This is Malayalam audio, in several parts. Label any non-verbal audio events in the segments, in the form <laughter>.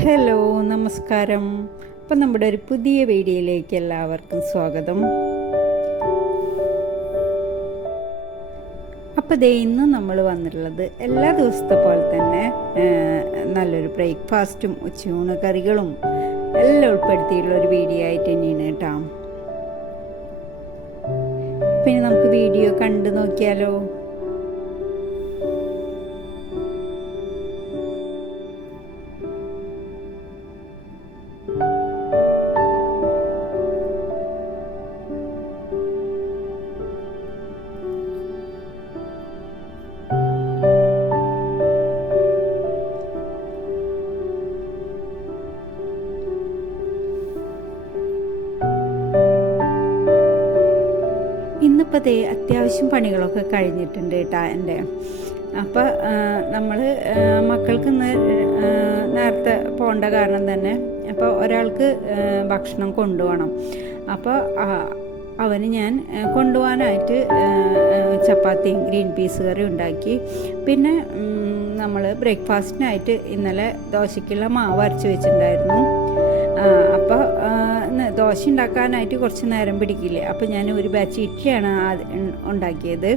ഹലോ നമസ്കാരം. അപ്പം നമ്മുടെ ഒരു പുതിയ വീഡിയോയിലേക്ക് എല്ലാവർക്കും സ്വാഗതം. അപ്പോൾ ദേ ഇന്ന് നമ്മൾ വന്നിട്ടുള്ളത് എല്ലാ ദിവസത്തെ പോലെ തന്നെ നല്ലൊരു ബ്രേക്ക്ഫാസ്റ്റും ഉച്ചയൂണ് കറികളും എല്ലാം ഉൾപ്പെടുത്തിയിട്ടുള്ള ഒരു വീഡിയോ ആയിട്ട് തന്നെയാണ് കേട്ടോ. പിന്നെ നമുക്ക് വീഡിയോ കണ്ടു നോക്കിയാലോ? ദേ അത്യാവശ്യം പണികളൊക്കെ കഴിഞ്ഞിട്ടുണ്ട് കേട്ടോ എന്റെ. അപ്പോൾ നമ്മൾ മക്കൾക്ക് ഇന്ന് നേരത്തെ പോകേണ്ട കാരണം തന്നെ അപ്പോൾ ഒരാൾക്ക് ഭക്ഷണം കൊണ്ടുപോകണം. അപ്പോൾ അവന് ഞാൻ കൊണ്ടുപോകാനായിട്ട് ചപ്പാത്തിയും ഗ്രീൻ പീസ് കറി ഉണ്ടാക്കി. പിന്നെ നമ്മൾ ബ്രേക്ക്ഫാസ്റ്റിനായിട്ട് ഇന്നലെ ദോശയ്ക്കുള്ള മാവ് അരച്ച് വെച്ചിട്ടുണ്ടായിരുന്നു. ദോശ ഉണ്ടാക്കാനായിട്ട് കുറച്ച് നേരം പിടിക്കില്ലേ? അപ്പോൾ ഞാൻ ഒരു ബാച്ച് ഇഡ്ഡലിയാണ് ഉണ്ടാക്കിയത്.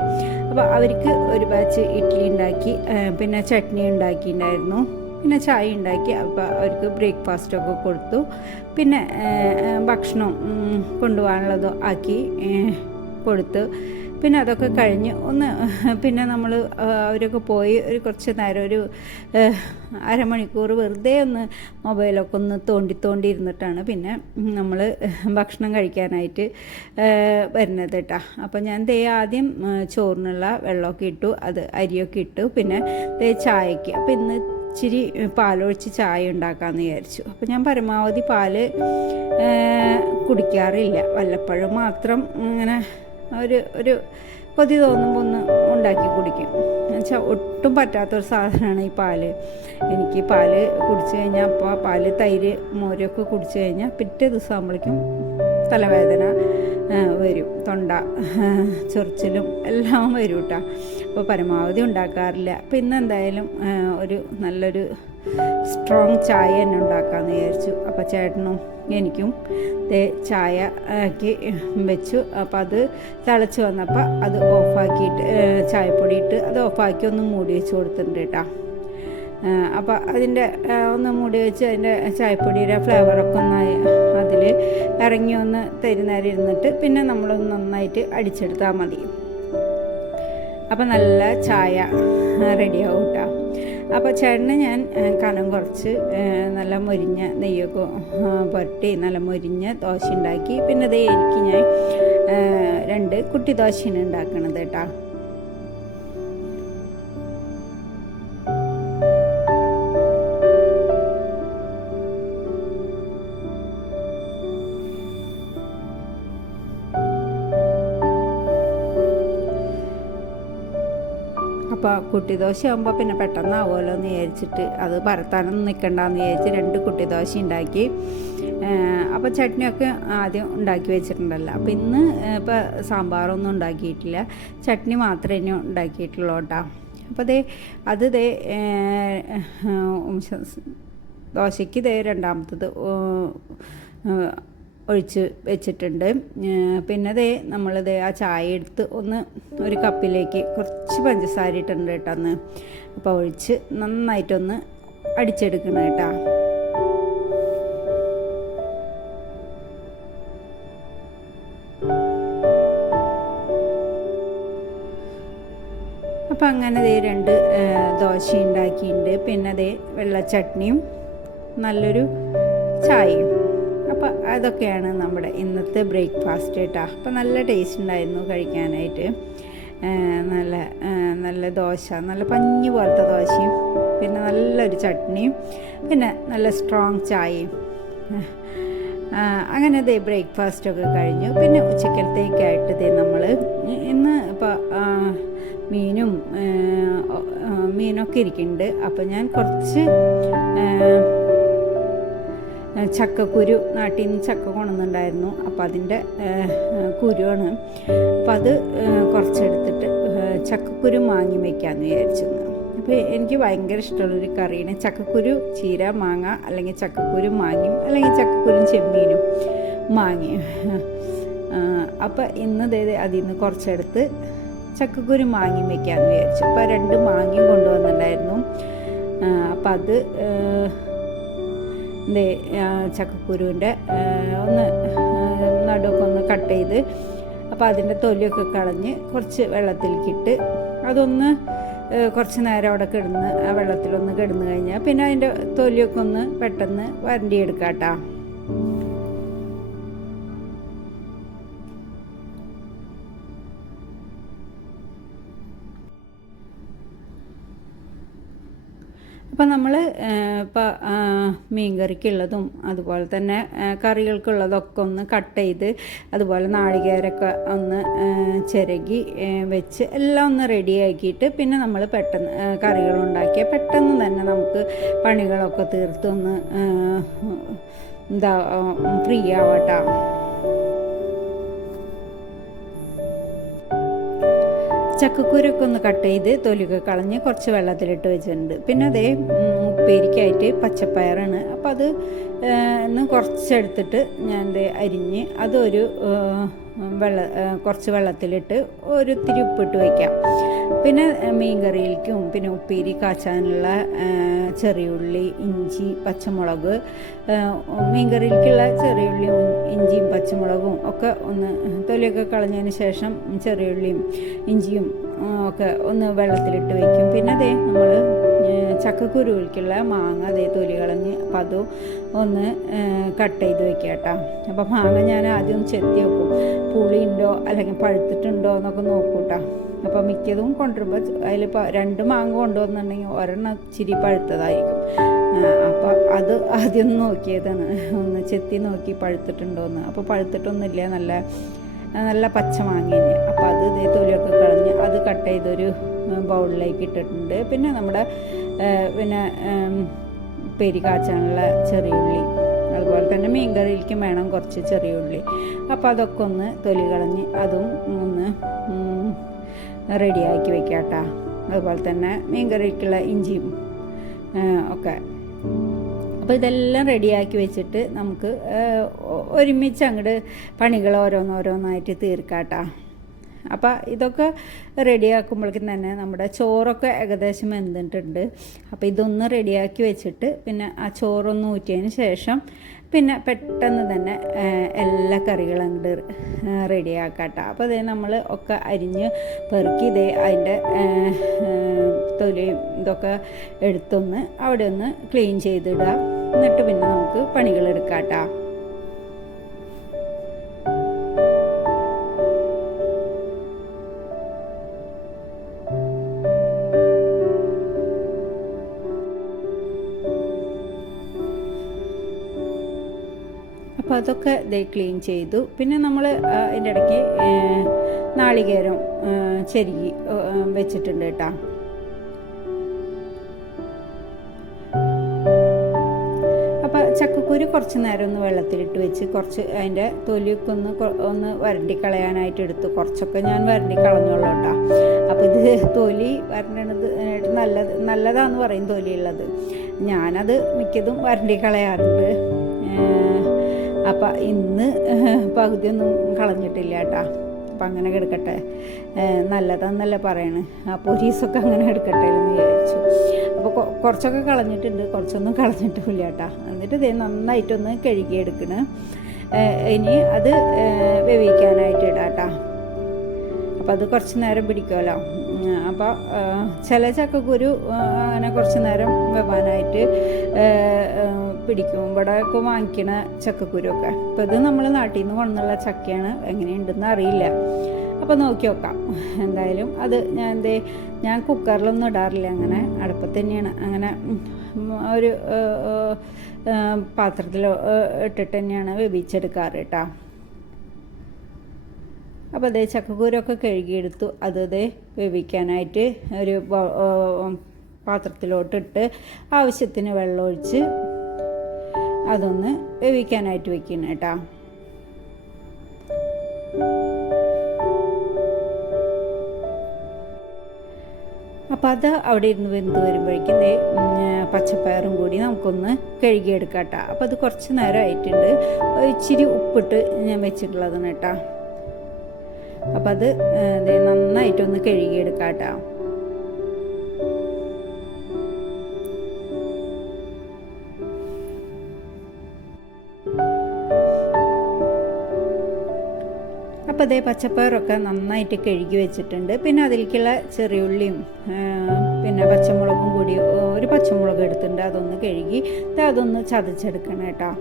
അപ്പോൾ അവർക്ക് ഒരു ബാച്ച് ഇഡ്ഡലി ഉണ്ടാക്കി പിന്നെ ചട്നി ഉണ്ടാക്കിയിട്ടുണ്ടായിരുന്നു പിന്നെ ചായ ഉണ്ടാക്കി അപ്പോൾ അവർക്ക് ബ്രേക്ക്ഫാസ്റ്റൊക്കെ കൊടുത്തു. പിന്നെ ഭക്ഷണം കൊണ്ടുപോകാനുള്ളതും ആക്കി കൊടുത്തു. പിന്നെ അതൊക്കെ കഴിഞ്ഞ് ഒന്ന് പിന്നെ നമ്മൾ അവരൊക്കെ പോയി ഒരു കുറച്ച് നേരം ഒരു അരമണിക്കൂർ വെറുതെ ഒന്ന് മൊബൈലൊക്കെ ഒന്ന് തോണ്ടി തോണ്ടി ഇരുന്നിട്ടാണ് പിന്നെ നമ്മൾ ഭക്ഷണം കഴിക്കാനായിട്ട് വരുന്നത് കേട്ടോ അപ്പോൾ ഞാൻ ദേ ആദ്യം ചോറിനുള്ള വെള്ളമൊക്കെ ഇട്ടു അത് അരിയൊക്കെ ഇട്ടു പിന്നെ ദേ ചായക്ക്. അപ്പോൾ ഇന്ന് ഇച്ചിരി പാലൊഴിച്ച് ചായ ഉണ്ടാക്കാമെന്ന് വിചാരിച്ചു. അപ്പോൾ ഞാൻ പരമാവധി പാൽ കുടിക്കാറില്ല. വല്ലപ്പോഴും മാത്രം ഇങ്ങനെ ഒരു ഒരു കൊതി തോന്നുമ്പോൾ ഒന്ന് ഉണ്ടാക്കി കുടിക്കും. എന്നുവെച്ചാൽ ഒട്ടും പറ്റാത്തൊരു സാധനമാണ് ഈ പാൽ. എനിക്ക് പാൽ കുടിച്ചു കഴിഞ്ഞാൽ അപ്പോൾ പാൽ തൈര് മോരൊക്കെ കുടിച്ചു കഴിഞ്ഞാൽ പിറ്റേ ദിവസം ആകുമ്പോഴേക്കും തലവേദന വരും. തൊണ്ട ചൊറിച്ചിലും എല്ലാം വരും കേട്ടോ അപ്പോൾ പരമാവധി ഉണ്ടാക്കാറില്ല. അപ്പോൾ ഇന്ന് എന്തായാലും ഒരു നല്ലൊരു സ്ട്രോങ് ചായ തന്നെ ഉണ്ടാക്കാമെന്ന് വിചാരിച്ചു. അപ്പോൾ ചേട്ടനും എനിക്കും ചായ ആക്കി വെച്ചു. അപ്പോൾ അത് തിളച്ച് വന്നപ്പോൾ അത് ഓഫാക്കിയിട്ട് ചായപ്പൊടി ഇട്ട് അത് ഓഫാക്കി ഒന്ന് മൂടി വെച്ച് കൊടുത്തിട്ടുണ്ട് കേട്ടോ അപ്പോൾ അതിന്റെ ഒന്ന് മൂടി വെച്ച് അതിന്റെ ചായപ്പൊടിയുടെ ഫ്ലേവറൊക്കെ ഒന്ന് അതിൽ ഇറങ്ങി ഒന്ന് തരുന്നേരം ഇരുന്നിട്ട് പിന്നെ നമ്മളൊന്ന് നന്നായിട്ട് അടിച്ചെടുത്താൽ മതി. അപ്പം നല്ല ചായ റെഡിയാവും കേട്ടോ അപ്പോൾ ചേട്ടന് ഞാൻ കനം കുറച്ച് നല്ല മുരിഞ്ഞ നെയ്യൊക്കെ പുരട്ടി നല്ല മുരിഞ്ഞ ദോശ ഉണ്ടാക്കി. പിന്നെ ദേ എനിക്ക് ഞാൻ രണ്ട് കുട്ടി ദോശയാണ് ഉണ്ടാക്കണത് കേട്ടോ. അപ്പോൾ കുട്ടി ദോശ ആകുമ്പോൾ പിന്നെ പെട്ടെന്നാവുമല്ലോ എന്ന് വിചാരിച്ചിട്ട് അത് പരത്താനൊന്നും നിൽക്കണ്ടെന്ന് വിചാരിച്ച് രണ്ട് കുട്ടി ദോശ ഉണ്ടാക്കി അപ്പോൾ ചട്നിയൊക്കെ ആദ്യം ഉണ്ടാക്കി വെച്ചിട്ടുണ്ടല്ലോ. അപ്പോൾ ഇന്ന് ഇപ്പോൾ സാമ്പാറൊന്നും ഉണ്ടാക്കിയിട്ടില്ല. ചട്നി മാത്രമേ ഇനി ഉണ്ടാക്കിയിട്ടുള്ളൂ കേട്ടോ. അപ്പോൾ ദേ അത് ദേ ദോശയ്ക്ക് ദേ രണ്ടാമത്തത് ഒഴിച്ച് വെച്ചിട്ടുണ്ട്. പിന്നെ ദേ നമ്മളിത് ആ ചായ എടുത്ത് ഒന്ന് ഒരു കപ്പിലേക്ക് കുറച്ച് പഞ്ചസാര ഇട്ടുണ്ട് കേട്ടോ അന്ന്. അപ്പോൾ ഒഴിച്ച് നന്നായിട്ടൊന്ന് അടിച്ചെടുക്കണം കേട്ടോ. അപ്പം അങ്ങനെ ദേ രണ്ട് ദോശ ഉണ്ടാക്കിയിട്ടുണ്ട് പിന്നെ ദേ വെള്ള ചട്നിയും നല്ലൊരു ചായയും. അപ്പോൾ അതൊക്കെയാണ് നമ്മുടെ ഇന്നത്തെ ബ്രേക്ക്ഫാസ്റ്റ് കേട്ടോ. അപ്പോൾ നല്ല ടേസ്റ്റ് ഉണ്ടായിരുന്നു കഴിക്കാനായിട്ട്. നല്ല നല്ല ദോശ നല്ല പഞ്ഞു പോലത്തെ ദോശയും പിന്നെ നല്ലൊരു ചട്നിയും പിന്നെ നല്ല സ്ട്രോങ് ചായയും. അങ്ങനെ ദേ ബ്രേക്ക്ഫാസ്റ്റൊക്കെ കഴിഞ്ഞു. പിന്നെ ഉച്ചക്കലത്തേക്കായിട്ട് ദേ നമ്മൾ ഇന്ന് ഇപ്പോൾ മീനും മീനൊക്കെ ഇരിക്കുന്നുണ്ട്. അപ്പോൾ ഞാൻ കുറച്ച് ചക്കക്കുരു നാട്ടിൽ നിന്ന് ചക്ക കൊണ്ടുവന്നിട്ടുണ്ടായിരുന്നു. അപ്പോൾ അതിന്റെ കുരുവാണ്. അപ്പോൾ അത് കുറച്ചെടുത്തിട്ട് ചക്കക്കുരു മാങ്ങി വയ്ക്കാമെന്ന് വിചാരിച്ചു അപ്പോൾ എനിക്ക് ഭയങ്കര ഇഷ്ടമുള്ളൊരു കറിയാണ്. ചക്കക്കുരു ചീര മാങ്ങ അല്ലെങ്കിൽ ചക്കക്കുരു മാങ്ങിയും അല്ലെങ്കിൽ ചക്കക്കുരും ചെമ്മീനും മാങ്ങയും അപ്പോൾ ഇന്ന് അതിൽ നിന്ന് കുറച്ചെടുത്ത് ചക്കക്കുരു മാങ്ങി വയ്ക്കാമെന്ന് വിചാരിച്ചു. അപ്പോൾ രണ്ട് മാങ്ങയും കൊണ്ടുവന്നിട്ടുണ്ടായിരുന്നു. അപ്പം അത് എന്തേ ചക്കക്കുരുവിന്റെ ഒന്ന് നടുവൊക്കെ ഒന്ന് കട്ട് ചെയ്ത് അപ്പോൾ അതിന്റെ തൊലിയൊക്കെ കളഞ്ഞ് കുറച്ച് വെള്ളത്തിലേക്കിട്ട് അതൊന്ന് കുറച്ച് നേരം അവിടെ കിടന്ന് ആ വെള്ളത്തിലൊന്ന് കിടന്നു കഴിഞ്ഞാൽ പിന്നെ അതിന്റെ തൊലിയൊക്കെ ഒന്ന് പെട്ടെന്ന് വരണ്ടിയെടുക്കാം കേട്ടോ അപ്പോൾ നമ്മൾ ഇപ്പോൾ മീൻകറിക്കുള്ളതും അതുപോലെ തന്നെ കറികൾക്കുള്ളതൊക്കെ ഒന്ന് കട്ട് ചെയ്ത് അതുപോലെ നാളികേരൊക്കെ ഒന്ന് ചിരകി വെച്ച് എല്ലാം ഒന്ന് റെഡിയാക്കിയിട്ട് പിന്നെ നമ്മൾ പെട്ടെന്ന് കറികളുണ്ടാക്കിയ പെട്ടെന്ന് തന്നെ നമുക്ക് പണികളൊക്കെ തീർത്തൊന്ന് എന്താ ഫ്രീ ആവട്ടോ. ചക്കക്കുരൊക്കെ ഒന്ന് കട്ട് ചെയ്ത് തൊലിയൊക്കെ കളഞ്ഞ് കുറച്ച് വെള്ളത്തിലിട്ട് വെച്ചിട്ടുണ്ട്. പിന്നെ അതേ ഉപ്പേരിക്കായിട്ട് പച്ചപ്പയറാണ്. അപ്പോൾ അത് ഒന്ന് കുറച്ചെടുത്തിട്ട് ഞാൻ അരിഞ്ഞ് അതൊരു വെള്ള കുറച്ച് വെള്ളത്തിലിട്ട് ഒരു തിരി ഉപ്പിട്ട് വയ്ക്കാം പിന്നെ മീൻ കറിയിലേക്കും പിന്നെ ഉപ്പേരി കാച്ചാനുള്ള ചെറിയുള്ളി ഇഞ്ചി പച്ചമുളക് മീൻ കറിയിലേക്കുള്ള ചെറിയുള്ളിയും ഇഞ്ചിയും പച്ചമുളകും ഒക്കെ ഒന്ന് തൊലിയൊക്കെ കളഞ്ഞതിന് ശേഷം ചെറിയുള്ളിയും ഇഞ്ചിയും ഒക്കെ ഒന്ന് വെള്ളത്തിലിട്ട് വയ്ക്കും പിന്നെ അതേ നമ്മൾ ചക്കക്കുരുവിലേക്കുള്ള മാങ്ങ അതേ തൊലി കളഞ്ഞ് അപ്പം അതും ഒന്ന് കട്ട് ചെയ്ത് വെക്കുക കേട്ടോ. അപ്പം മാങ്ങ ഞാൻ ആദ്യം ഒന്ന് ചെത്തി വെക്കും. പുളിയുണ്ടോ അല്ലെങ്കിൽ പഴുത്തിട്ടുണ്ടോ എന്നൊക്കെ നോക്കൂട്ടാ അപ്പോൾ മിക്കതും കൊണ്ടുവരുമ്പോൾ അതിൽ രണ്ട് മാങ്ങ കൊണ്ടുവന്നിട്ടുണ്ടെങ്കിൽ ഒരെണ്ണം ചിരി പഴുത്തതായിരിക്കും. അപ്പോൾ അത് ആദ്യം ഒന്ന് നോക്കിയതാണ്. ഒന്ന് ചെത്തി നോക്കി പഴുത്തിട്ടുണ്ടോയെന്ന് അപ്പോൾ പഴുത്തിട്ടൊന്നുമില്ല. നല്ല നല്ല പച്ച മാങ്ങ തന്നെ. അപ്പോൾ അത് ഇതേ തൊലിയൊക്കെ കളഞ്ഞ് അത് കട്ട് ചെയ്തൊരു ബൗളിലേക്ക് ഇട്ടിട്ടുണ്ട്. പിന്നെ നമ്മുടെ പിന്നെ പെരി കാച്ചാനുള്ള ചെറിയുള്ളി അതുപോലെ തന്നെ മീൻ കറിയിലേക്കും വേണം കുറച്ച് ചെറിയ ഉള്ളി. അപ്പോൾ അതൊക്കെ ഒന്ന് തൊലി കളഞ്ഞ് അതും ഒന്ന് റെഡിയാക്കി വെക്കാട്ടാ കേട്ടോ അതുപോലെ തന്നെ മീൻ കറിക്കുള്ള ഇഞ്ചിയും ഒക്കെ. അപ്പോൾ ഇതെല്ലാം റെഡിയാക്കി വെച്ചിട്ട് നമുക്ക് ഒരുമിച്ച് അങ്ങോട്ട് പണികൾ ഓരോന്നോരോന്നായിട്ട് തീർക്കാട്ടോ അപ്പോൾ ഇതൊക്കെ റെഡിയാക്കുമ്പോഴേക്കും തന്നെ നമ്മുടെ ചോറൊക്കെ ഏകദേശം വെന്തിട്ടുണ്ട്. അപ്പോൾ ഇതൊന്ന് റെഡിയാക്കി വെച്ചിട്ട് പിന്നെ ആ ചോറൊന്ന് ഊറ്റിയതിന് ശേഷം പിന്നെ പെട്ടെന്ന് തന്നെ എല്ലാ കറികളും അങ്ങോട്ട് റെഡിയാക്കാട്ടോ. അപ്പോൾ അതേ നമ്മൾ ഒക്കെ അരിഞ്ഞ് പെറുക്കി ഇതേ അതിന്റെ തൊലിയും ഇതൊക്കെ എടുത്തൊന്ന് അവിടെ ഒന്ന് ക്ലീൻ ചെയ്തിടുക. എന്നിട്ട് പിന്നെ നമുക്ക് പണികൾ എടുക്കാട്ടോ അതൊക്കെ ദേ ക്ലീൻ ചെയ്തു. പിന്നെ നമ്മൾ അതിന്റെ ഇടയ്ക്ക് നാളികേരം ചെരുകി വെച്ചിട്ടുണ്ട് കേട്ടോ. അപ്പോൾ ചക്കക്കുരു കുറച്ച് നേരം ഒന്ന് വെള്ളത്തിലിട്ട് വെച്ച് കുറച്ച് അതിന്റെ തൊലിയൊക്കെ ഒന്ന് ഒന്ന് വരണ്ടി കളയാനായിട്ട് എടുത്തു. കുറച്ചൊക്കെ ഞാൻ വരണ്ടി കളഞ്ഞോളൂ കേട്ടോ. അപ്പോൾ ഇത് തൊലി വരണ്ടത് നല്ലത് നല്ലതാന്ന് പറയും തൊലിയുള്ളത്. ഞാനത് മിക്കതും വരണ്ടി കളയാറുണ്ട്. അപ്പം ഇന്ന് <laughs> പകുതിയൊന്നും കളഞ്ഞിട്ടില്ല കേട്ടാ. അപ്പം അങ്ങനെ കിടക്കട്ടെ. നല്ലതാന്നല്ല പറയണ്. അപ്പോൾ ഒരീസൊക്കെ അങ്ങനെ എടുക്കട്ടെ എന്ന് വിചാരിച്ചു. അപ്പോൾ കുറച്ചൊക്കെ കളഞ്ഞിട്ടുണ്ട്. കുറച്ചൊന്നും കളഞ്ഞിട്ടില്ല കേട്ടാ. എന്നിട്ട് ഇതേ നന്നായിട്ടൊന്ന് കഴുകിയെടുക്കണ് ഇനി അത് വേവിക്കാനായിട്ട് ഇടാം കേട്ടാ അപ്പോൾ അത് കുറച്ച് നേരം പിടിക്കുമല്ലോ അപ്പോൾ ചില ചക്കക്കുരു അങ്ങനെ കുറച്ച് നേരം വെവാനായിട്ട് പിടിക്കും. ഇവിടെയൊക്കെ വാങ്ങിക്കണ ചക്കക്കുരുവൊക്കെ. അപ്പോൾ ഇത് നമ്മൾ നാട്ടിൽ നിന്ന് കൊണ്ടുള്ള ചക്കയാണ്. എങ്ങനെയുണ്ടെന്ന് അറിയില്ല. അപ്പോൾ നോക്കി നോക്കാം. എന്തായാലും അത് ഞാൻ എന്തേ ഞാൻ കുക്കറിലൊന്നും ഇടാറില്ല. അങ്ങനെ അടുപ്പത്ത് തന്നെയാണ്. അങ്ങനെ ഒരു പാത്രത്തിൽ ഇട്ടിട്ട് തന്നെയാണ് വേവിച്ചെടുക്കാറ് കേട്ടോ. അപ്പോൾ അതേ ചക്കക്കൂരൊക്കെ കഴുകിയെടുത്തു. അത് വേവിക്കാനായിട്ട് ഒരു പാത്രത്തിലോട്ടിട്ട് ആവശ്യത്തിന് വെള്ളമൊഴിച്ച് അതൊന്ന് വേവിക്കാനായിട്ട് വെക്കണം കേട്ടോ. അപ്പോൾ അത് അവിടെ ഇരുന്ന് വെന്ത് വരുമ്പോഴേക്കും പച്ചപ്പയറും കൂടി നമുക്കൊന്ന് കഴുകിയെടുക്കാം കേട്ടോ. അപ്പോൾ അത് കുറച്ച് നേരം ആയിട്ടുണ്ട് ഇച്ചിരി ഉപ്പിട്ട് ഞാൻ വെച്ചിട്ടുള്ളതാണ് കേട്ടോ. അപ്പോൾ അത് നന്നായിട്ടൊന്ന് കഴുകിയെടുക്കാം കേട്ടോ അപ്പോൾ അതേ പച്ചപ്പയറൊക്കെ നന്നായിട്ട് കഴുകി വെച്ചിട്ടുണ്ട്. പിന്നെ അതിലേക്കുള്ള ചെറിയുള്ളിയും പിന്നെ പച്ചമുളകും കൂടി ഒരു പച്ചമുളക് എടുത്തിട്ടുണ്ട്. അതൊന്ന് കഴുകി അതൊന്ന് ചതച്ചെടുക്കണം കേട്ടോ.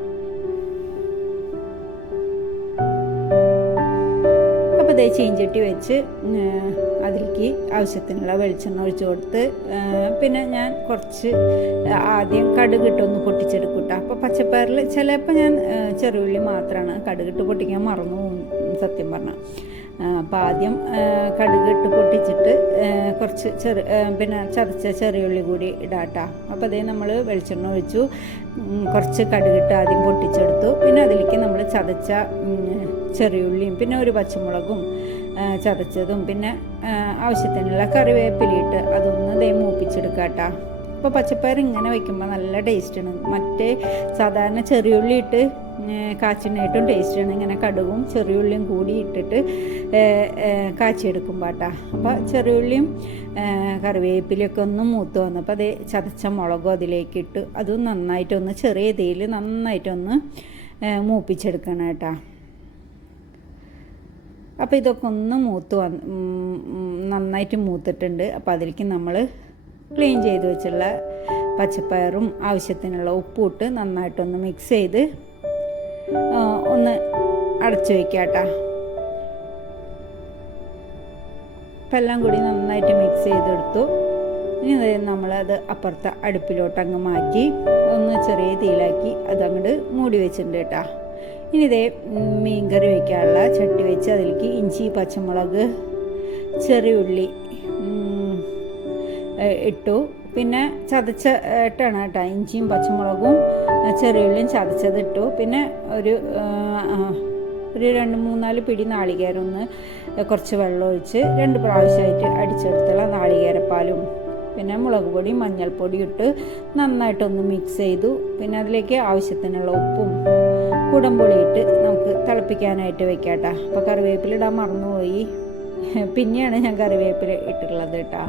അതേ ചീഞ്ചട്ടി വെച്ച് അതിലേക്ക് ആവശ്യത്തിനുള്ള വെളിച്ചെണ്ണ ഒഴിച്ചു കൊടുത്ത് പിന്നെ ഞാൻ കുറച്ച് ആദ്യം കടുകിട്ടൊന്ന് പൊട്ടിച്ചെടുക്കും കേട്ടോ അപ്പോൾ പച്ചപ്പയറിൽ ചിലപ്പോൾ ഞാൻ ചെറുള്ളി മാത്രമാണ് കടുകിട്ട് പൊട്ടിക്കാൻ മറന്നു സത്യം പറഞ്ഞാൽ അപ്പോൾ ആദ്യം കടുകിട്ട് പൊട്ടിച്ചിട്ട് കുറച്ച് ചെറു പിന്നെ ചതച്ച ചെറിയുള്ളി കൂടി ഇടാട്ടാ അപ്പോൾ അതേ നമ്മൾ വെളിച്ചെണ്ണ ഒഴിച്ചു കുറച്ച് കടുകിട്ട് ആദ്യം പൊട്ടിച്ചെടുത്തു. പിന്നെ അതിലേക്ക് നമ്മൾ ചതച്ച ചെറിയുള്ളിയും പിന്നെ ഒരു പച്ചമുളകും ചതച്ചതും പിന്നെ ആവശ്യത്തിനുള്ള കറിവേപ്പിലിട്ട് അതൊന്ന് ദേ മൂപ്പിച്ചെടുക്കാട്ടോ അപ്പോൾ പച്ചപ്പയർ ഇങ്ങനെ വയ്ക്കുമ്പോൾ നല്ല ടേസ്റ്റാണ്. മറ്റേ സാധാരണ ചെറിയുള്ളി ഇട്ട് കാച്ചിനായിട്ടും ടേസ്റ്റാണ്. ഇങ്ങനെ കടുകും ചെറിയുള്ളിയും കൂടി ഇട്ടിട്ട് കാച്ചിയെടുക്കുമ്പോൾ കേട്ടോ അപ്പോൾ ചെറിയുള്ളിയും കറിവേപ്പിലൊക്കെ ഒന്ന് മൂത്ത് വന്നപ്പോൾ അത് ചതച്ച മുളകും അതിലേക്ക് ഇട്ട് അതും നന്നായിട്ടൊന്ന് ചെറിയ തീയിൽ നന്നായിട്ടൊന്ന് മൂപ്പിച്ചെടുക്കണം കേട്ടോ അപ്പോൾ ഇതൊക്കെ ഒന്ന് മൂത്ത് വന്ന് നന്നായിട്ട് മൂത്തിട്ടുണ്ട്. അപ്പോൾ അതിലേക്ക് നമ്മൾ ക്ലീൻ ചെയ്ത് വെച്ചുള്ള പച്ചപ്പയറും ആവശ്യത്തിനുള്ള ഉപ്പും ഇട്ട് നന്നായിട്ടൊന്ന് മിക്സ് ചെയ്ത് ഒന്ന് അടച്ചു വയ്ക്കാട്ടാ അപ്പം എല്ലാം കൂടി നന്നായിട്ട് മിക്സ് ചെയ്തെടുത്തു. ഇനി നമ്മളത് അപ്പുറത്തെ അടുപ്പിലോട്ട് അങ്ങ് മാറ്റി ഒന്ന് ചെറിയ തീയിലാക്കി അതങ്ങോട്ട് മൂടി വെച്ചിട്ടുണ്ട് കേട്ടോ ഇനി ഇതേ മീൻ കറി വയ്ക്കാനുള്ള ചട്ടി വെച്ച് അതിലേക്ക് ഇഞ്ചി പച്ചമുളക് ചെറിയ ഉള്ളി ഇട്ടു. പിന്നെ ചതച്ച ഇട്ടാണ് കേട്ടോ. ഇഞ്ചിയും പച്ചമുളകും ചെറിയുള്ളിയും ചതച്ചത് ഇട്ടു. പിന്നെ ഒരു ഒരു രണ്ട് മൂന്നാൽ പിടി നാളികേരൊന്ന് കുറച്ച് വെള്ളം ഒഴിച്ച് രണ്ട് പ്രാവശ്യമായിട്ട് അടിച്ചെടുത്തുള്ള നാളികേരപ്പാലും പിന്നെ മുളക് പൊടി മഞ്ഞൾപ്പൊടി ഇട്ട് നന്നായിട്ടൊന്ന് മിക്സ് ചെയ്തു. പിന്നെ അതിലേക്ക് ആവശ്യത്തിനുള്ള ഉപ്പും കുടംപുളി ഇട്ട് നമുക്ക് തിളപ്പിക്കാനായിട്ട് വെക്കാം കേട്ടോ അപ്പോൾ കറിവേപ്പില ഇടാൻ മറന്നുപോയി. പിന്നെയാണ് ഞാൻ കറിവേപ്പില ഇട്ടിട്ടുള്ളത് കേട്ടോ.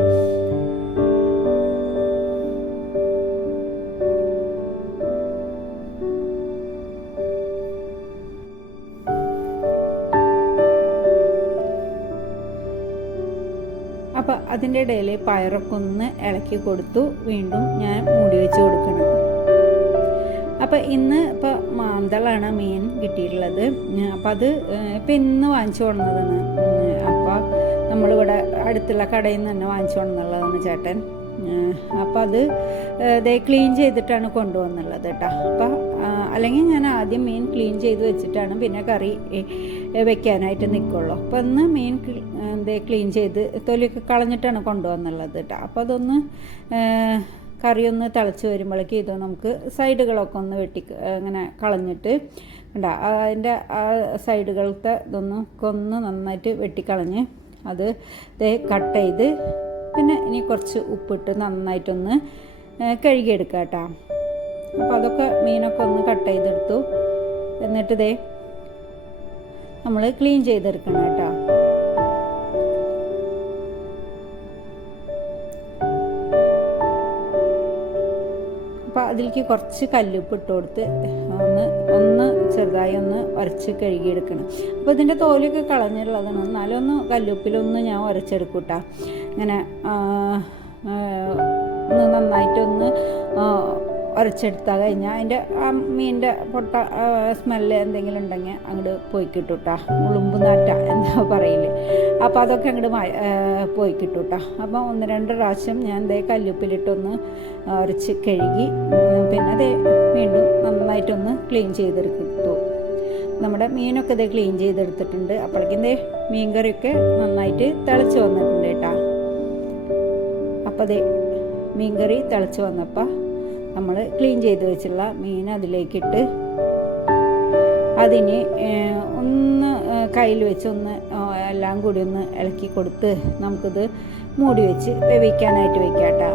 അപ്പോൾ അതിന്റെ ഇടയിൽ പയറൊക്കെ ഒന്ന് ഇളക്കി കൊടുത്തു. വീണ്ടും ഞാൻ മൂടി വെച്ച് കൊടുക്കണം. അപ്പോൾ ഇന്ന് ഇപ്പോൾ മാന്തളാണ് മീൻ കിട്ടിയിട്ടുള്ളത്. അപ്പോൾ അത് ഇപ്പം ഇന്ന് വാങ്ങിച്ചു കൊണ്ടതാണ് അപ്പോൾ നമ്മളിവിടെ അടുത്തുള്ള കടയിൽ നിന്ന് തന്നെ വാങ്ങിച്ചു കൊണ്ടെന്നുള്ളതാണ് ചേട്ടൻ. അപ്പോൾ അത് ഇതേ ക്ലീൻ ചെയ്തിട്ടാണ് കൊണ്ടുവന്നുള്ളത് കേട്ടോ. അപ്പോൾ അല്ലെങ്കിൽ ഞാൻ ആദ്യം മീൻ ക്ലീൻ ചെയ്ത് വെച്ചിട്ടാണ് പിന്നെ കറി വെക്കാനായിട്ട് നിൽക്കുള്ളൂ അപ്പോൾ ഒന്ന് മീൻ ദേ ക്ലീൻ ചെയ്ത് തൊലിയൊക്കെ കളഞ്ഞിട്ടാണ് കൊണ്ടുവന്നുള്ളത് കേട്ടോ. അപ്പോൾ അതൊന്ന് കറി ഒന്ന് തിളച്ച് വരുമ്പോഴേക്ക് ഇത് നമുക്ക് സൈഡുകളൊക്കെ ഒന്ന് വെട്ടി ഇങ്ങനെ കളഞ്ഞിട്ട് കണ്ട അതിന്റെ ആ സൈഡുകളത്തെ ഇതൊന്ന് കൊന്ന് നന്നായിട്ട് വെട്ടിക്കളഞ്ഞ് അത് കട്ട് ചെയ്ത് പിന്നെ ഇനി കുറച്ച് ഉപ്പിട്ട് നന്നായിട്ടൊന്ന് കഴുകിയെടുക്കുക കേട്ടോ. അപ്പോൾ അതൊക്കെ മീനൊക്കെ ഒന്ന് കട്ട് ചെയ്തെടുത്തു. എന്നിട്ട് ഇതേ നമ്മൾ ക്ലീൻ ചെയ്തെടുക്കണം കേട്ടോ. അതിലേക്ക് കുറച്ച് കല്ലുപ്പ് ഇട്ട് കൊടുത്ത് ഒന്ന് ഒന്ന് ചെറുതായി ഒന്ന് ഉരച്ച് കഴുകിയെടുക്കണം. അപ്പോൾ ഇതിന്റെ തോലൊക്കെ കളഞ്ഞിട്ടുള്ളതാണ്. എന്നാലും ഒന്ന് കല്ലുപ്പിലൊന്ന് ഞാൻ ഉരച്ചെടുക്കൂട്ടാ ഇങ്ങനെ ഒന്ന് നന്നായിട്ടൊന്ന് ഉരച്ചെടുത്താൽ കഴിഞ്ഞാൽ അതിന്റെ ആ മീനിന്റെ പൊട്ട സ്മെല്ല് എന്തെങ്കിലും ഉണ്ടെങ്കിൽ അങ്ങോട്ട് പോയി കിട്ടൂട്ടാ. ഉളുമ്പ് നാറ്റ എന്താ പറയില്ലേ അപ്പോൾ അതൊക്കെ അങ്ങോട്ട് പോയി കിട്ടൂട്ടാ. അപ്പോൾ ഒന്ന് രണ്ട് പ്രാവശ്യം ഞാൻ ദേ കല്ലുപ്പിലിട്ടൊന്ന് ഉരച്ച് കഴുകി പിന്നെ അതേ വീണ്ടും നന്നായിട്ടൊന്ന് ക്ലീൻ ചെയ്തെടുത്തു. നമ്മുടെ മീനൊക്കെ ഇതേ ക്ലീൻ ചെയ്തെടുത്തിട്ടുണ്ട്. അപ്പോഴേക്കും ദേ മീൻകറിയൊക്കെ നന്നായിട്ട് തിളച്ച് വന്നിട്ടുണ്ട് കേട്ടാ. അപ്പോൾ അതേ മീൻകറി തിളച്ച് വന്നപ്പോൾ നമ്മൾ ക്ലീൻ ചെയ്ത് വെച്ചുള്ള മീൻ അതിലേക്കിട്ട് അതിന് ഒന്ന് കയ്യിൽ വെച്ച് ഒന്ന് എല്ലാം കൂടി ഒന്ന് ഇളക്കി കൊടുത്ത് നമുക്കിത് മൂടി വെച്ച് വേവിക്കാനായിട്ട് വെക്കാം കേട്ടോ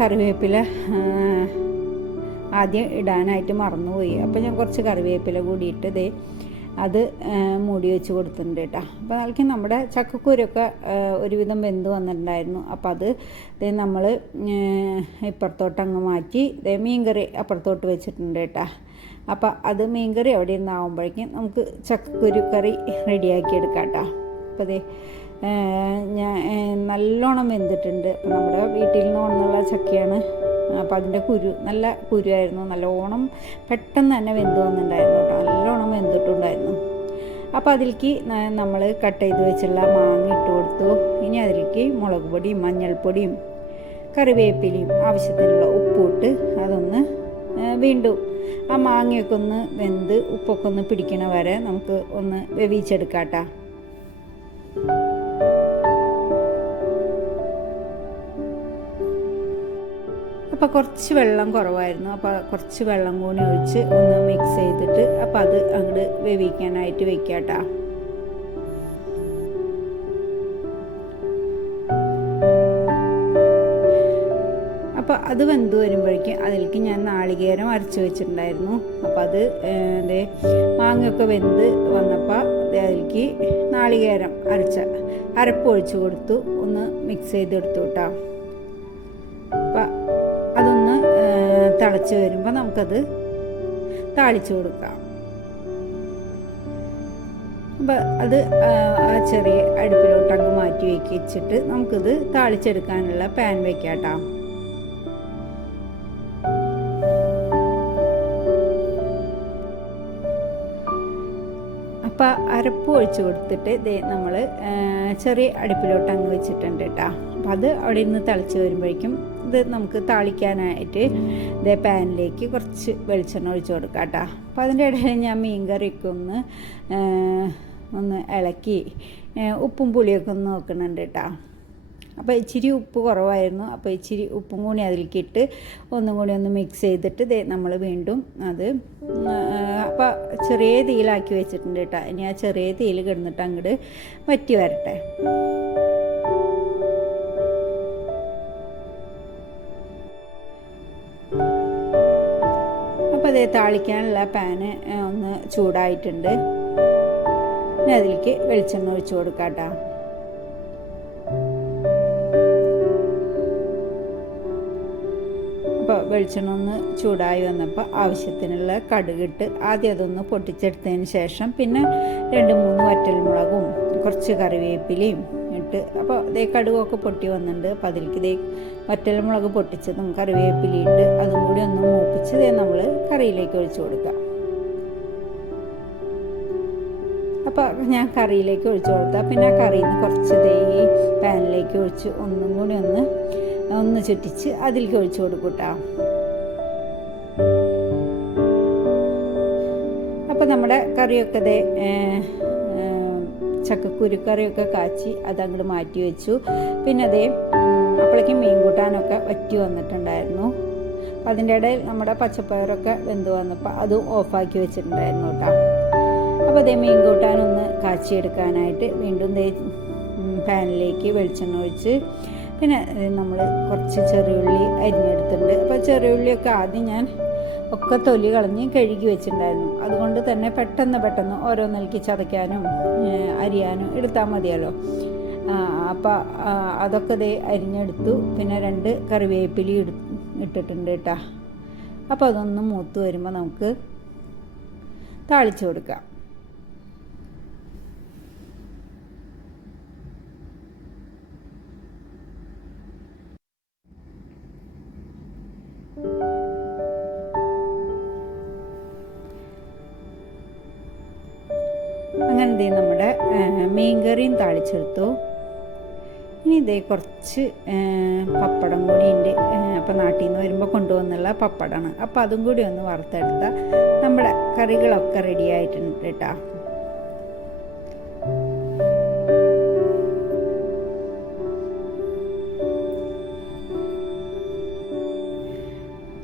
കറിവേപ്പില ആദ്യം ഇടാനായിട്ട് മറന്നുപോയി. അപ്പോൾ ഞാൻ കുറച്ച് കറിവേപ്പില കൂടി ഇട്ടത് അത് മൂടി വെച്ച് കൊടുത്തിട്ടുണ്ട് കേട്ടോ. അപ്പോൾ അതിലേക്ക് നമ്മുടെ ചക്കക്കൂരൊക്കെ ഒരുവിധം വെന്ത് വന്നിട്ടുണ്ടായിരുന്നു. അപ്പോൾ അത് നമ്മൾ ഇപ്പുറത്തോട്ട് അങ്ങ് മാറ്റി മീൻകറി അപ്പുറത്തോട്ട് വെച്ചിട്ടുണ്ട് കേട്ടോ. അപ്പോൾ അത് മീൻകറി അവിടെ നിന്നാവുമ്പോഴേക്കും നമുക്ക് ചക്കക്കുരു കറി റെഡിയാക്കി എടുക്കാം കേട്ടോ. അപ്പോൾ ദേ ഞാൻ നല്ലോണം വെന്തിട്ടുണ്ട്. നമ്മുടെ വീട്ടിൽ നിന്ന് കൊണ്ടുള്ള ചക്കയാണ്. അപ്പോൾ അതിന്റെ കുരു നല്ല കുരുവായിരുന്നു. നല്ലോണം പെട്ടെന്ന് തന്നെ വെന്ത് വന്നിട്ടുണ്ടായിരുന്നു കേട്ടോ. നല്ലോണം വെന്തിട്ടുണ്ടായിരുന്നു. അപ്പോൾ അതിലേക്ക് നമ്മൾ കട്ട് ചെയ്ത് വെച്ചുള്ള മാങ്ങ ഇട്ട് കൊടുത്തു. ഇനി അതിലേക്ക് മുളക് പൊടിയും മഞ്ഞൾപ്പൊടിയും കറിവേപ്പിലയും ആവശ്യത്തിനുള്ള ഉപ്പിട്ട് അതൊന്ന് വീണ്ടും ആ മാങ്ങയൊക്കെ ഒന്ന് വെന്ത് ഉപ്പൊക്കെ ഒന്ന് പിടിക്കണ വരെ നമുക്ക് ഒന്ന് വേവിച്ചെടുക്കാം കേട്ടോ അപ്പോൾ കുറച്ച് വെള്ളം കുറവായിരുന്നു. അപ്പോൾ കുറച്ച് വെള്ളം കൂടി ഒഴിച്ച് ഒന്ന് മിക്സ് ചെയ്തിട്ട് അപ്പോൾ അത് അങ്ങോട്ട് വേവിക്കാനായിട്ട് വെക്കാം അപ്പോൾ അത് വെന്ത് വരുമ്പോഴേക്കും അതിലേക്ക് ഞാൻ നാളികേരം അരച്ച് വെച്ചിട്ടുണ്ടായിരുന്നു. അപ്പോൾ അത് എന്റെ മാങ്ങയൊക്കെ വെന്ത് വന്നപ്പോൾ അതിലേക്ക് നാളികേരം അരച്ച അരപ്പ് ഒഴിച്ച് കൊടുത്തു. ഒന്ന് മിക്സ് ചെയ്തെടുത്തു കേട്ടോ തിളച്ച് വരുമ്പോൾ നമുക്കത് താളിച്ചു കൊടുക്കാം. അപ്പം അത് ആ, ചെറിയ അടുപ്പിലോട്ട് അങ്ങ് മാറ്റി വെച്ചിട്ട് നമുക്കിത് താളിച്ചെടുക്കാനുള്ള പാൻ വെക്കാം അപ്പം അരപ്പ് ഒഴിച്ച് കൊടുത്തിട്ട് ദേ നമ്മൾ ചെറിയ അടുപ്പിലോട്ട് അങ്ങ് വെച്ചിട്ടുണ്ട് കേട്ടോ അപ്പം അത് അവിടെ നിന്ന് തിളച്ച് വരുമ്പോഴേക്കും ഇത് നമുക്ക് താളിക്കാനായിട്ട് ഇതേ പാനിലേക്ക് കുറച്ച് വെളിച്ചെണ്ണ ഒഴിച്ചു കൊടുക്കാം കേട്ടോ. അപ്പം അതിന്റെ ഇടയിൽ ഞാൻ മീൻ കറിയൊക്കെ ഒന്ന് ഒന്ന് ഇളക്കി ഉപ്പും പുളിയൊക്കെ ഒന്ന് നോക്കുന്നുണ്ട് കേട്ടോ. അപ്പോൾ ഇച്ചിരി ഉപ്പ് കുറവായിരുന്നു. അപ്പോൾ ഇച്ചിരി ഉപ്പും കൂടി അതിലേക്കിട്ട് ഒന്നും കൂടി ഒന്ന് മിക്സ് ചെയ്തിട്ട് നമ്മൾ വീണ്ടും അത് അപ്പോൾ ചെറിയ തീയിലാക്കി വെച്ചിട്ടുണ്ട് കേട്ടോ. ഇനി ആ ചെറിയ തീയിൽ കിടന്നിട്ട് അങ്ങോട്ട് വറ്റി വരട്ടെ. അതേ താളിക്കാനുള്ള പാന് ഒന്ന് ചൂടായിട്ടുണ്ട്. ഇനി അതിലേക്ക് വെളിച്ചെണ്ണ ഒഴിച്ചു കൊടുക്കാം കേട്ടോ. അപ്പോൾ വെളിച്ചെണ്ണ ഒന്ന് ചൂടായി വന്നപ്പോൾ ആവശ്യത്തിനുള്ള കടുകിട്ട് ആദ്യം അതൊന്ന് പൊട്ടിച്ചെടുത്തതിന് ശേഷം പിന്നെ രണ്ട് മൂന്ന് വറ്റൽമുളകും കുറച്ച് കറിവേപ്പിലയും ഇട്ട് അപ്പോൾ ഇതേ കടുകൊക്കെ പൊട്ടി വന്നിട്ടുണ്ട്. അപ്പോൾ അതിലേക്ക് ഇതേ വറ്റൽമുളക് പൊട്ടിച്ചതും കറിവേപ്പിലയും ഇട്ട് അതും കൂടി ഒന്ന് മൂപ്പിച്ച് നമ്മൾ കറിയിലേക്ക് ഒഴിച്ചു കൊടുക്കുക. അപ്പോൾ ഞാൻ കറിയിലേക്ക് ഒഴിച്ചു കൊടുത്താൽ പിന്നെ കറിയിൽ നിന്ന് കുറച്ച് ദേ പാനിലേക്ക് ഒഴിച്ച് ഒന്നും കൂടി ഒന്ന് ഒന്ന് ചുറ്റിച്ച് അതിലേക്ക് ഒഴിച്ചു കൊടുക്കും കേട്ടോ. അപ്പോൾ നമ്മുടെ കറിയൊക്കെ ദേ ചക്കക്കുരുക്കറിയൊക്കെ കാച്ചി അതങ്ങോട്ട് മാറ്റി വെച്ചു. പിന്നെ അതേ അപ്പോഴേക്കും മീൻ കൂട്ടാനൊക്കെ വറ്റി വന്നിട്ടുണ്ടായിരുന്നു. അതിന്റെ ഇടയിൽ നമ്മുടെ പച്ചപ്പയറൊക്കെ വെന്ത് വന്നപ്പോൾ അതും ഓഫാക്കി വെച്ചിട്ടുണ്ടായിരുന്നു കേട്ടോ. അപ്പോൾ അതേ മീൻ കൂട്ടാനൊന്ന് കാച്ചിയെടുക്കാനായിട്ട് വീണ്ടും ദേ പാനിലേക്ക് വെളിച്ചെണ്ണ ഒഴിച്ച് പിന്നെ നമ്മൾ കുറച്ച് ചെറിയുള്ളി അരിഞ്ഞെടുത്തിട്ടുണ്ട്. അപ്പോൾ ചെറിയുള്ളിയൊക്കെ ആദ്യം ഞാൻ ഒക്കെ തൊലി കളഞ്ഞ് കഴുകി വെച്ചിട്ടുണ്ടായിരുന്നു. അതുകൊണ്ട് തന്നെ പെട്ടെന്ന് പെട്ടെന്ന് ഓരോന്നിലേക്ക് ചതയ്ക്കാനും അരിയാനും എടുത്താൽ മതിയല്ലോ. അപ്പോൾ അതൊക്കെ ദേ അരിഞ്ഞെടുത്തു. പിന്നെ രണ്ട് കറിവേപ്പിലി ഇട്ടിട്ടുണ്ട് കേട്ടോ അപ്പോൾ അതൊന്ന് മൂത്ത് വരുമ്പോൾ നമുക്ക് താളിച്ചു കൊടുക്കാം. ഇത്രയും താളിച്ചെടുത്തു. ഇനി ഇതേ കുറച്ച് പപ്പടം കൂടി ഉണ്ട് അപ്പം നാട്ടിൽ നിന്ന് വരുമ്പോൾ കൊണ്ടുവന്നുള്ള പപ്പടമാണ് അപ്പം അതും കൂടി ഒന്ന് വറുത്തെടുത്താൽ നമ്മുടെ കറികളൊക്കെ റെഡി ആയിട്ടുണ്ട് കേട്ടോ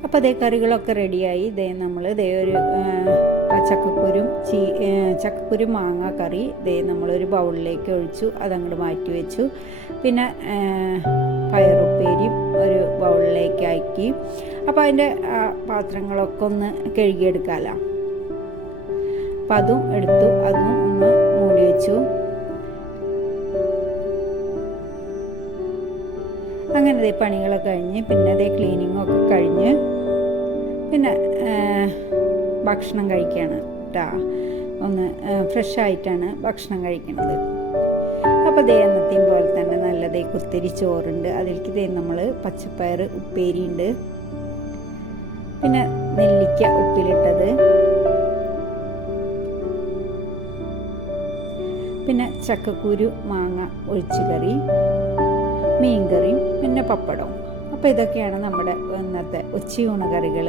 അപ്പം അതേ കറികളൊക്കെ റെഡിയായി ഇതേ നമ്മൾ ഇതേ ഒരു ചക്കക്കുരും ചീ ചക്കക്കുരു മാങ്ങ കറി ഇതേ നമ്മളൊരു ബൗളിലേക്ക് ഒഴിച്ചു അതങ്ങോട്ട് മാറ്റി വെച്ചു. പിന്നെ പയറുപ്പേരിയും ഒരു ബൗളിലേക്ക് ആക്കി അപ്പോൾ അതിന്റെ പാത്രങ്ങളൊക്കെ ഒന്ന് കഴുകിയെടുക്കാമല്ലോ അപ്പം അതും എടുത്തു അതും ഒന്ന് മൂടി വെച്ചു. അങ്ങനെ ദേ പണികളൊക്കെ കഴിഞ്ഞ് പിന്നെ അതേ ക്ലീനിങ്ങൊക്കെ കഴിഞ്ഞ് പിന്നെ ഭക്ഷണം കഴിക്കുകയാണ് കേട്ടോ ഒന്ന് ഫ്രഷ് ആയിട്ടാണ് ഭക്ഷണം കഴിക്കുന്നത് അപ്പോൾ ദേ എന്നത്തെയും പോലെ തന്നെ നല്ലതേ കുത്തിരി ചോറുണ്ട്. അതിലേക്ക് ദേ നമ്മൾ പച്ചപ്പയർ ഉപ്പേരിയുണ്ട്. പിന്നെ നെല്ലിക്ക ഉപ്പിലിട്ടത്. പിന്നെ ചക്കക്കുരു മാങ്ങ ഒഴിച്ചുകറി മീൻകറിയും പിന്നെ പപ്പടവും അപ്പോൾ ഇതൊക്കെയാണ് നമ്മുടെ ഇന്നത്തെ ഉച്ചയൂണ് കറികൾ